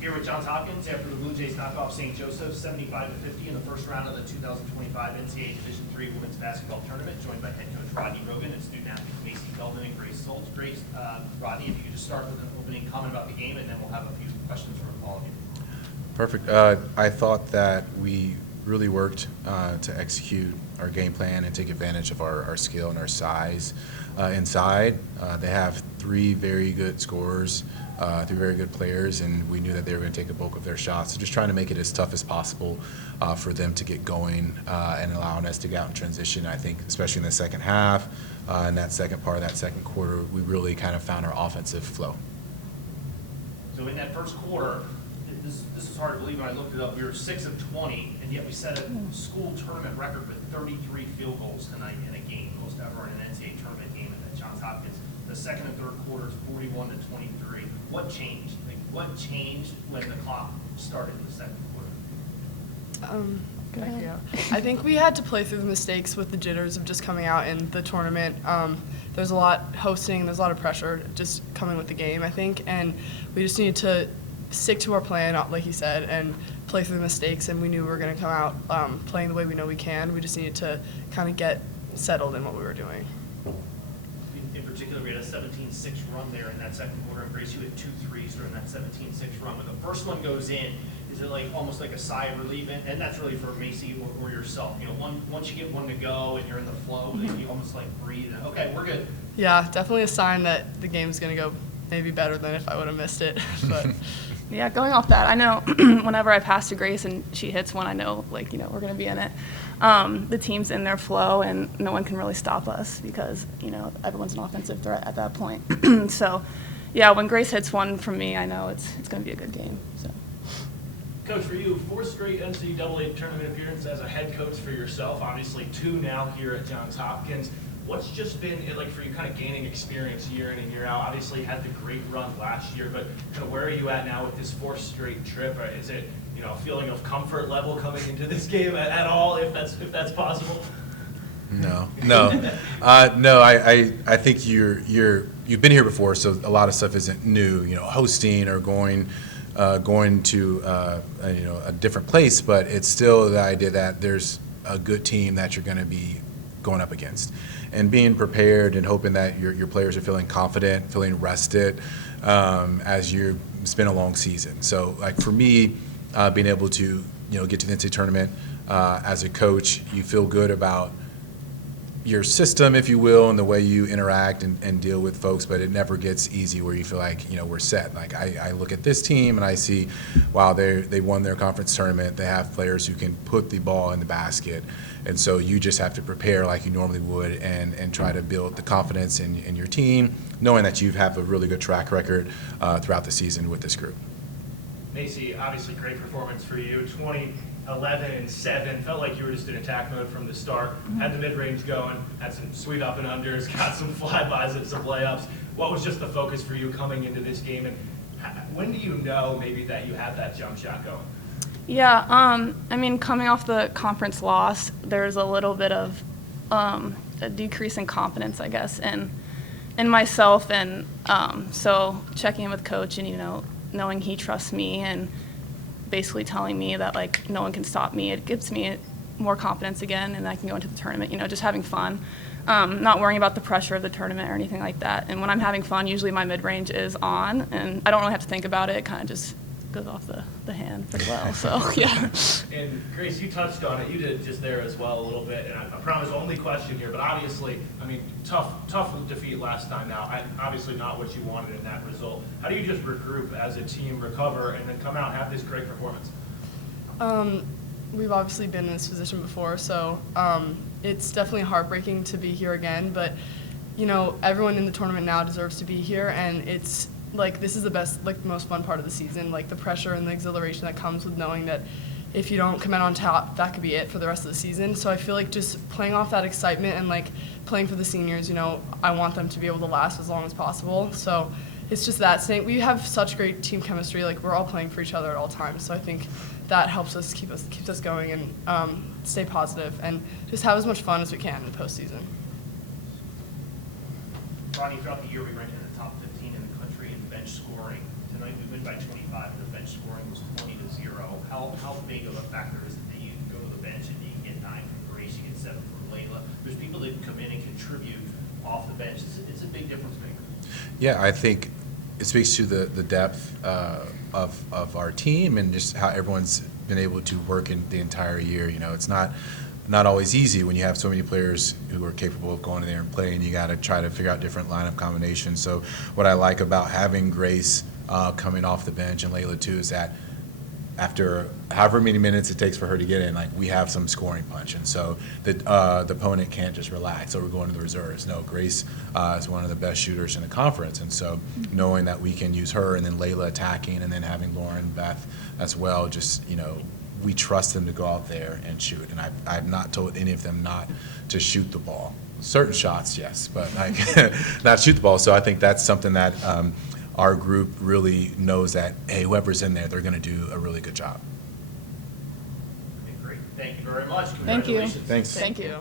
Here with Johns Hopkins after the Blue Jays knock off St. Joseph's 75-50 in the first round of the 2025 NCAA Division III Women's Basketball Tournament, joined by head coach Rodney Rogan and student athletes Macy Feldman and Grace Soltz. Grace, Rodney, if you could just start with an opening comment about the game, and then we'll have a few questions from all of you. Perfect. I thought that we really worked to execute our game plan and take advantage of our skill and our size inside. They have three very good scorers, three very good players, and we knew that they were going to take the bulk of their shots. So just trying to make it as tough as possible for them to get going and allowing us to get out in transition. I think especially in the second half, in that second part of that second quarter, we really kind of found our offensive flow. So in that first quarter, this is hard to believe when I looked it up. We were 6 of 20, and yet we set a school tournament record with 33 field goals tonight in a game, most ever in an NCAA tournament game at Johns Hopkins. The second and third quarters, 41-23. What changed? What changed when the clock started in the second quarter? Go ahead. Yeah. I think we had to play through the mistakes with the jitters of just coming out in the tournament. There's a lot hosting, there's a lot of pressure just coming with the game, I think, and we just needed to stick to our plan, like you said, and play through the mistakes, and we knew we were going to come out playing the way we know we can. We just needed to kind of get settled in what we were doing. In particular, we had a 17-6 run there in that second quarter, and Grace, you had 2 threes during that 17-6 run. When the first one goes in, is it like almost like a sigh of relief? And that's really for Macy or yourself. You know, once you get one to go and you're in the flow, then you almost like breathe. And, okay, we're good. Yeah, definitely a sign that the game's going to go maybe better than if I would have missed it. But yeah, going off that, I know whenever I pass to Grace and she hits one, I know, like, you know, we're going to be in it. The team's in their flow, and no one can really stop us because, you know, everyone's an offensive threat at that point. So, yeah, when Grace hits one from me, I know it's going to be a good game. So, Coach, for you, 4th straight NCAA tournament appearance as a head coach for yourself, obviously 2 now here at Johns Hopkins. What's just been it like for you kind of gaining experience year in and year out? Obviously had the great run last year, but kind of where are you at now with this 4th straight trip? Is it, you know, a feeling of comfort level coming into this game at all, if that's possible? No. I think you've been here before, so a lot of stuff isn't new. You know, hosting or going to a different place, but it's still the idea that there's a good team that you're going to be going up against, and being prepared and hoping that your players are feeling confident, feeling rested as you spend a long season. So, like for me, being able to get to the NCAA tournament as a coach, you feel good about your system, if you will, and the way you interact and deal with folks, but it never gets easy where you feel like, we're set. Like I look at this team and I see, wow, they won their conference tournament. They have players who can put the ball in the basket. And so you just have to prepare like you normally would and try to build the confidence in your team, knowing that you have a really good track record throughout the season with this group. Macy, obviously great performance for you. 20, 11, and 7. Felt like you were just in attack mode from the start. Had the mid-range going, had some sweet up and unders, got some flybys and some layups. What was just the focus for you coming into this game, and when do you know maybe that you have that jump shot going? yeah, I mean, coming off the conference loss, there's a little bit of a decrease in confidence, I guess, in myself, and so checking in with Coach and, knowing he trusts me and basically telling me that, like, no one can stop me, it gives me more confidence again, and I can go into the tournament, just having fun, not worrying about the pressure of the tournament or anything like that. And when I'm having fun, usually my mid-range is on, and I don't really have to think about it. It kind of just goes off the hand pretty well, so, yeah. And Grace, you touched on it. You did just there as well a little bit, and I promise only question here, but obviously, I mean, tough defeat last time now. Obviously not what you wanted in that result. How do you just regroup as a team, recover, and then come out and have this great performance? We've obviously been in this position before, so it's definitely heartbreaking to be here again, but, everyone in the tournament now deserves to be here, and it's like, this is the best, like, most fun part of the season, like the pressure and the exhilaration that comes with knowing that if you don't come out on top, that could be it for the rest of the season. So I feel like just playing off that excitement and, like, playing for the seniors, I want them to be able to last as long as possible. So it's just that saying, we have such great team chemistry, like, we're all playing for each other at all times. So I think that helps us keeps us going and stay positive and just have as much fun as we can in the postseason. Ronnie, throughout the year we ranked in the top 15 in the country in bench scoring. Tonight we win by 25 in the bench scoring big of a factor is it that you go to the bench and you get 9 from Grace, you get 7 from Layla. There's people that can come in and contribute off the bench. It's a big difference maker. Yeah, I think it speaks to the depth of our team and just how everyone's been able to work in the entire year. You know, it's not always easy when you have so many players who are capable of going in there and playing. You got to try to figure out different lineup combinations. So what I like about having Grace coming off the bench and Layla too is that after however many minutes it takes for her to get in, like we have some scoring punch, and so the opponent can't just relax. So we're going to the reserves. No, Grace is one of the best shooters in the conference, and so knowing that we can use her and then Layla attacking, and then having Lauren, Beth as well, just we trust them to go out there and shoot. And I've not told any of them not to shoot the ball. Certain shots, yes, but like not shoot the ball. So I think that's something that our group really knows that, hey, whoever's in there, they're going to do a really good job. Okay, great. Thank you very much. Thank you. Congratulations. Thanks. Thank you.